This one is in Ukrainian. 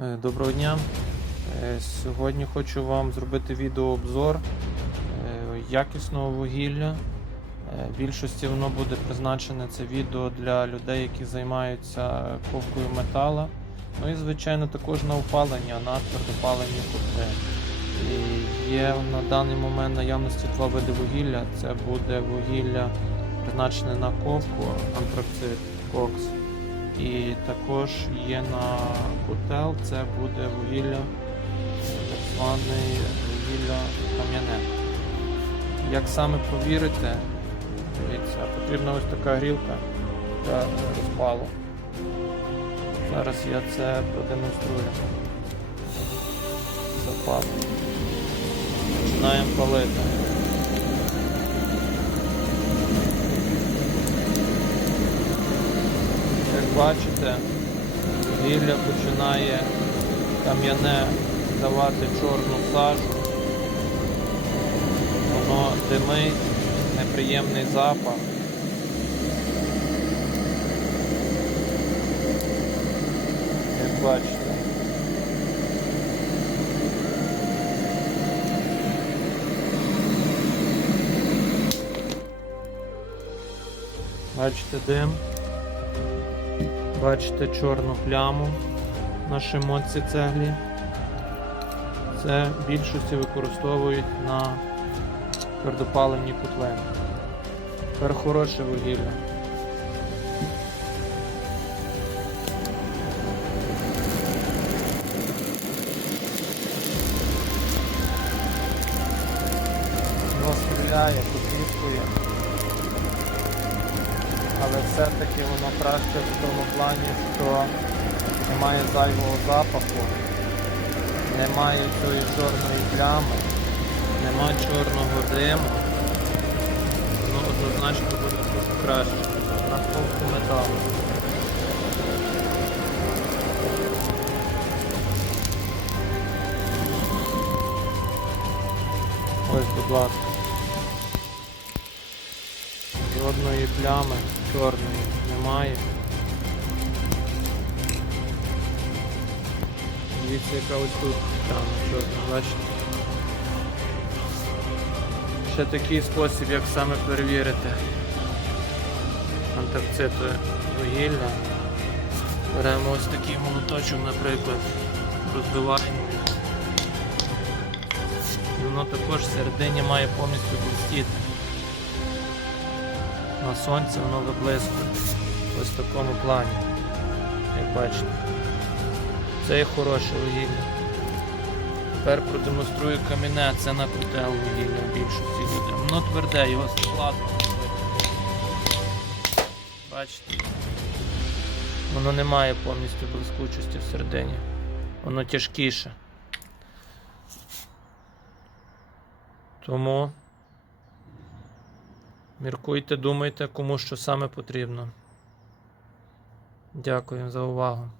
Е, Доброго дня. Е, Сьогодні хочу вам зробити відеообзор е, якісного вугілля. Більшості воно буде призначене це відео для людей, які займаються ковкою метала. Ну і, звичайно, також на опалення, на твердопалені. І є на даний момент наявності два види вугілля. Це буде вугілля призначене на ковку, антрацит, кокс. І також є на котел, це буде вугілля, так зване вугілля кам'яне. Як саме провірити, дивіться, потрібна ось така грілка для розпалу. Зараз я це продемонструю. Запал. Починаємо палити. Як бачите, гілля починає кам'яне давати чорну сажу, воно димить, неприємний запах. Як бачите. Бачите дим. Бачите чорну пляму на шимоці цеглі. Це в більшості використовують на твердопаливні котлини. Тепер хороше вугілля. Воно стріляє, потріскує але все-таки воно краще в тому плані, що немає зайвого запаху, немає цієї чорної плями, немає чорного диму. Воно однозначно буде тут краще. На ковку металу. Ось, будь ласка. Жодної плями чорної немає. Дивіться, яка ось тут пляма чорна, бачите? Ще такий спосіб, як саме перевірити антарцитове вугілля. Беремо ось такий молоточок, наприклад, розбиваємо. І воно також всередині має повністю блистіти на сонці воно виблискує ось в такому плані, як бачите. Це є хороше вугілля. Тепер продемонструю каміне, це на котел вугілля в більшості людям. Воно тверде, його складно. Бачите? Воно не має повністю блискучості всередині. Воно тяжкіше. Тому Міркуйте, думайте, кому що саме потрібно. Дякую за увагу.